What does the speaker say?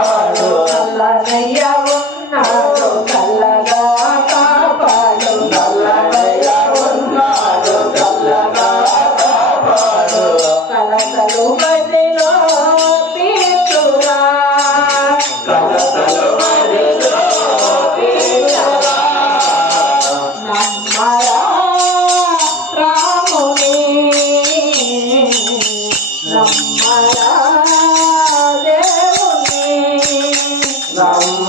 చల్లనయ్య ఉన్నాడు చల్లగా కాపాడు చల్లనయ్య ఉన్నాడు చల్లగా కాపాడు కలతలు మదిలో తీర్చురా కలతలు మదిలో తీర్చురా నమ్మరా రాముని నమ్మరా దేవుని నమ్మ